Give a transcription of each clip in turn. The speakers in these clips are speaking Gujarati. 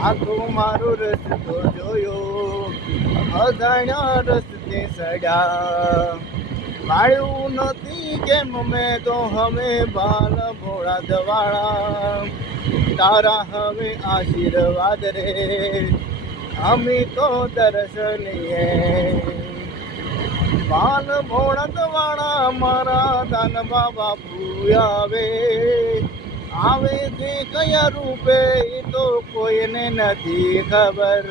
આખું મારું રસ્તો જોયો, અજાણ્યા રસ્તે સડ્યા. માળ્યું નથી કેમ મેં તો હવે બાલ ભોળા દવાળા. તારા હવે આશીર્વાદ રે, અમે તો દર્શનીએ. બાલ ભોળા દવાળા મારા દાનબા બાપુ આવે. આવે છે કયા રૂપે એ તો કોઈને નથી ખબર.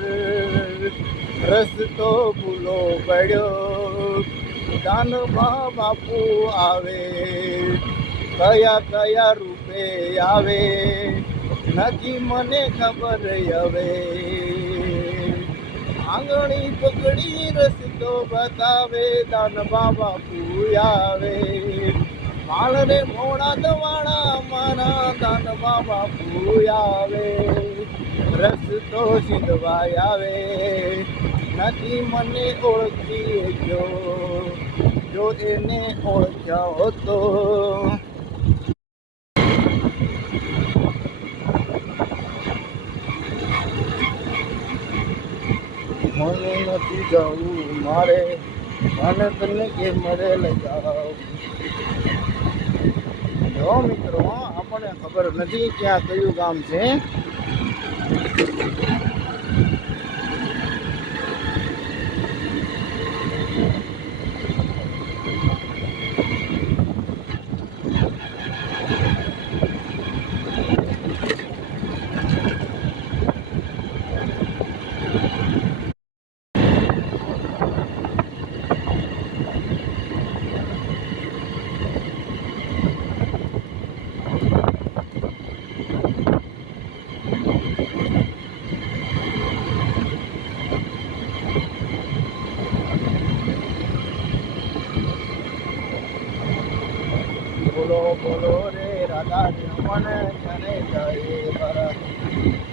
રસ્તો ભૂલો પડ્યો, દાનબા બાપુ આવે. કયા કયા રૂપે આવે નથી મને ખબર હવે. આંગળી પકડી રસ્તો બતાવે, દાનબા બાપુ આવે. માલ રે ભોળા દવાળા મારા દાનબા બાપુ આવે. રસ્તો સીધવાય આવે, નથી મને ઓળખી જો એને ઓળખ્યો તો. મને નથી જવું મારે, મને તને કે મરે લઈ જાઓ. જો મિત્રો, આપણને ખબર નથી ક્યાં કયું ગામ છે. બોલો બોલો રે રાધા મને જાને જાય.